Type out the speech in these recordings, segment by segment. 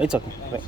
It's okay. Bye.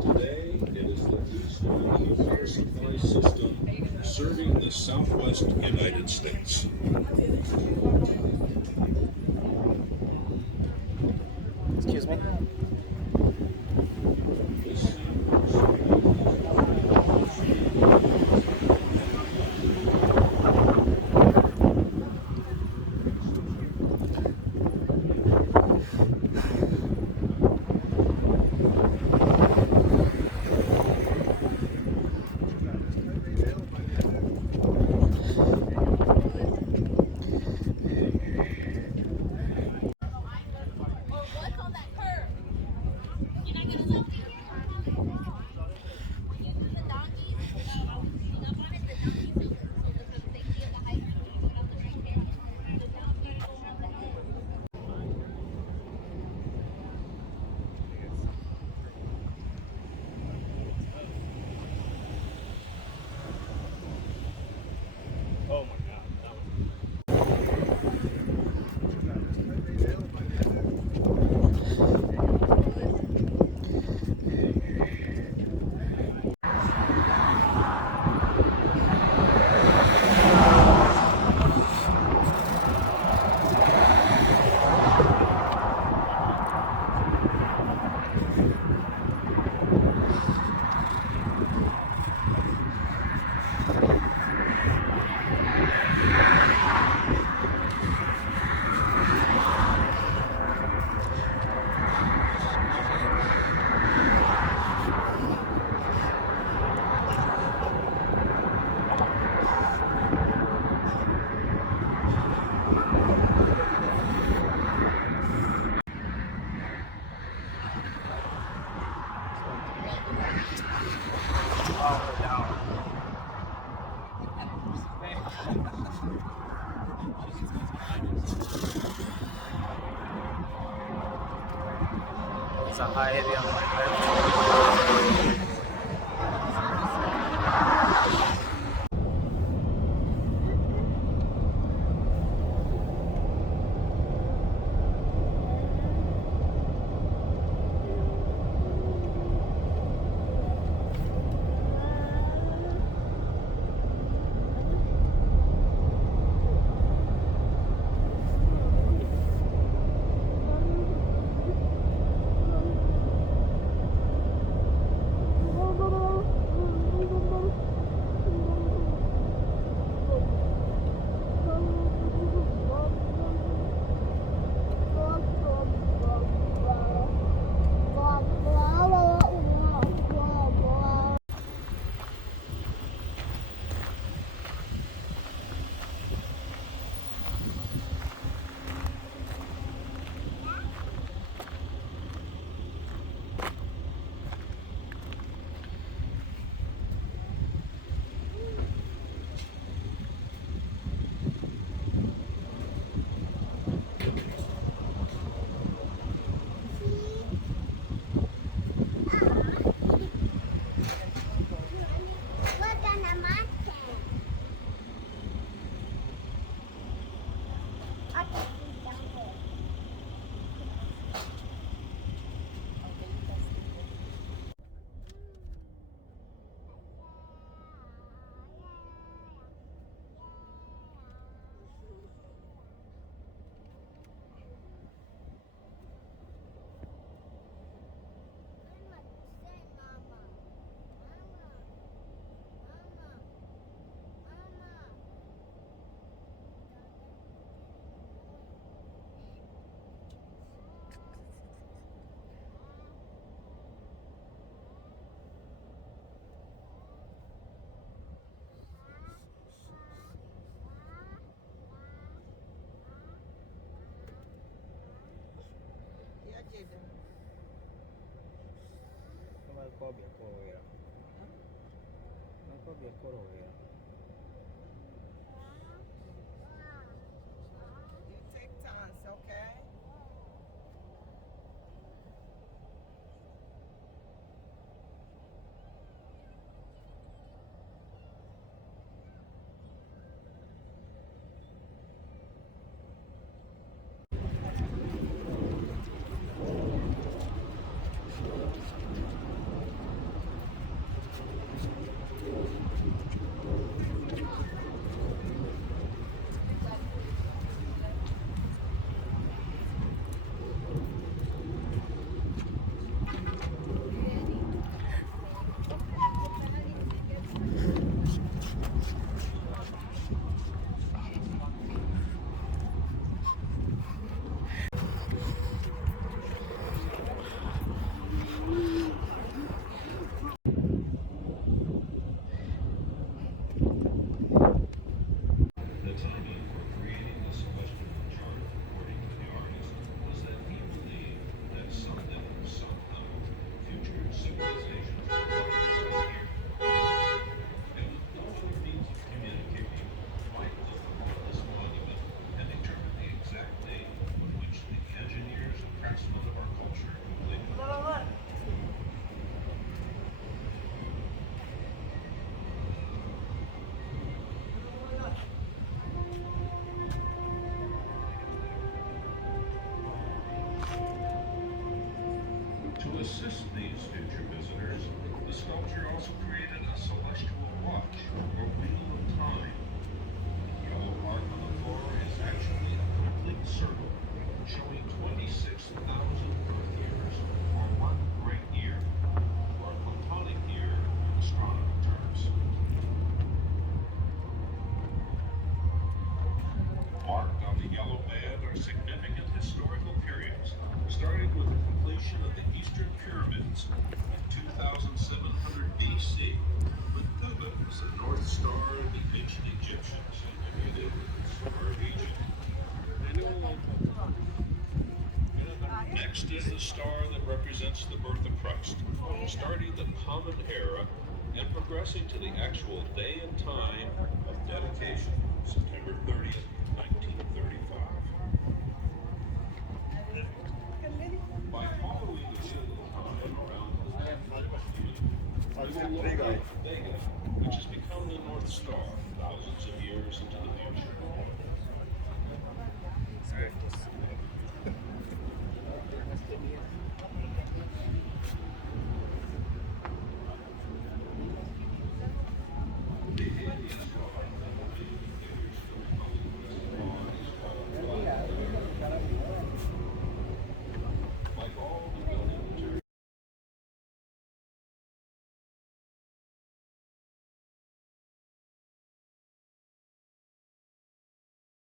Today, it is the Keystone power supply system serving the southwest United States. Excuse me. It's a highway on my left. biacoera. Manco biacoroera. You take time, okay? The timing for creating the celestial chart, according to the artist, was that he believed that someday, somehow, future civilizations would come here. And with no other means of communicating, Mike looked upon this monument and determined the exact date on which the engineers and craftsmen of our culture completed it. To assist these future visitors, the sculpture also created a celestial watch, or wheel of time. The yellow mark on the floor is actually a complete circle, showing 26,000 Earth years, or one great year, or a Platonic year in astronomy terms. Marked on the yellow band are significant historical periods, starting with the completion of the Eastern Pyramids in 2700 BC, when Kuba was the North Star of the ancient Egyptians and Mimulid, the Star of Egypt. Next is the star that represents the birth of Christ, starting the Common Era and progressing to the actual day and time of dedication, September 30th, 1935. By following the wheel of time around Vega, which has become the North Star thousands of years into the future. The aliens